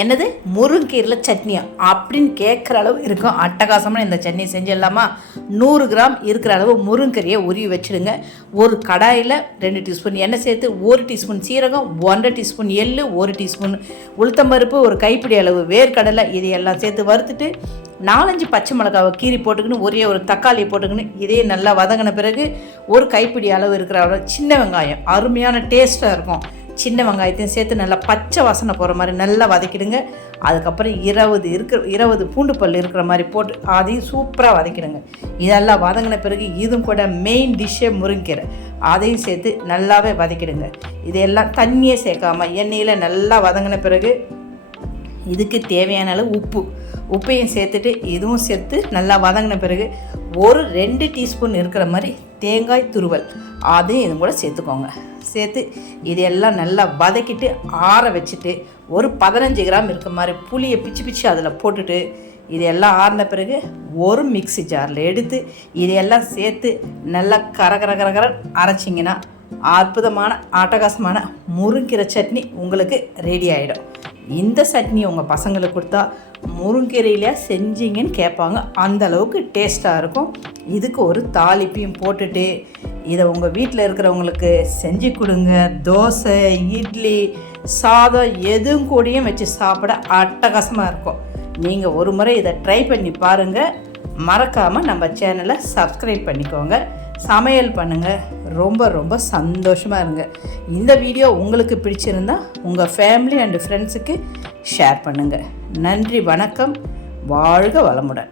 என்னது? முருங்கீரில் சட்னியா? அப்படின்னு கேட்குற அளவு இருக்கும். அட்டகாசமாக இந்த சட்னி செஞ்சிடலாமா? நூறு கிராம் இருக்கிற அளவு முருங்கீரையை உருவி வச்சுடுங்க. ஒரு கடாயில் ரெண்டு டீஸ்பூன் எண்ணெய் சேர்த்து ஒரு டீஸ்பூன் சீரகம் ஒன்றரை டீஸ்பூன் எள்ளு ஒரு டீஸ்பூன் உளுத்தம்பருப்பு ஒரு கைப்பிடி அளவு வேர்க்கடலை இதையெல்லாம் சேர்த்து வறுத்துட்டு நாலஞ்சு பச்சை மிளகாவை கீறி போட்டுக்கணும் ஒரே ஒரு தக்காளியை போட்டுக்கணும் இதையே நல்லா வதங்கின பிறகு ஒரு கைப்பிடி அளவு இருக்கிற அளவு சின்ன வெங்காயம். அருமையான டேஸ்ட்டாக இருக்கும். சின்ன வெங்காயத்தையும் சேர்த்து நல்லா பச்சை வாசனை போகிற மாதிரி நல்லா வதக்கிடுங்க. அதுக்கப்புறம் இருபது இருக்கிற இருபது பூண்டு பல் இருக்கிற மாதிரி போட்டு அதையும் சூப்பராக வதக்கிடுங்க. இதெல்லாம் வதங்கின பிறகு இதுவும் கூட மெயின் டிஷ்ஷே முருங்கீரை. அதையும் சேர்த்து நல்லாவே வதக்கிடுங்க. இதையெல்லாம் தண்ணியே சேர்க்காம எண்ணெயில் நல்லா வதங்கின பிறகு இதுக்கு தேவையான அளவு உப்பு. உப்பையும் சேர்த்துட்டு இதுவும் சேர்த்து நல்லா வதங்கின பிறகு ஒரு ரெண்டு டீஸ்பூன் இருக்கிற மாதிரி தேங்காய் துருவல். அதையும் இது கூட சேர்த்துக்கோங்க. சேர்த்து இதையெல்லாம் நல்லா வதக்கிட்டு ஆற வச்சுட்டு ஒரு பதினஞ்சு கிராம் இருக்கிற மாதிரி புளியை பிச்சு பிச்சு அதில் போட்டுட்டு இதெல்லாம் ஆறின பிறகு ஒரு மிக்ஸி ஜாரில் எடுத்து இதையெல்லாம் சேர்த்து நல்லா கர கர கர கர அரைச்சிங்கன்னா அற்புதமான அட்டகாசமான முருங்கீரை சட்னி உங்களுக்கு ரெடி ஆகிடும் இந்த சட்னி உங்கள் பசங்களுக்கு கொடுத்தா முருங்கீரையில செஞ்சீங்கன்னு கேட்பாங்க. அந்த அளவுக்கு டேஸ்ட்டாக இருக்கும். இதுக்கு ஒரு தாளிப்பையும் போட்டுட்டு இதை உங்கள் வீட்டில் இருக்கிறவங்களுக்கு செஞ்சு கொடுங்க. தோசை இட்லி சாதம் எதுவும் கூடயும் வச்சு சாப்பிட அட்டகாசமாக இருக்கும். நீங்கள் ஒரு முறை இதை ட்ரை பண்ணி பாருங்கள் மறக்காமல் நம்ம சேனலை சப்ஸ்கிரைப் பண்ணிக்கோங்க. சமையல் பண்ணுங்கள் ரொம்ப ரொம்ப சந்தோஷமாக இருங்க. இந்த வீடியோ உங்களுக்கு பிடிச்சிருந்தா உங்கள் ஃபேமிலி அண்டு ஃப்ரெண்ட்ஸுக்கு ஷேர் பண்ணுங்கள் நன்றி வணக்கம். வாழ்க வளமுடன்.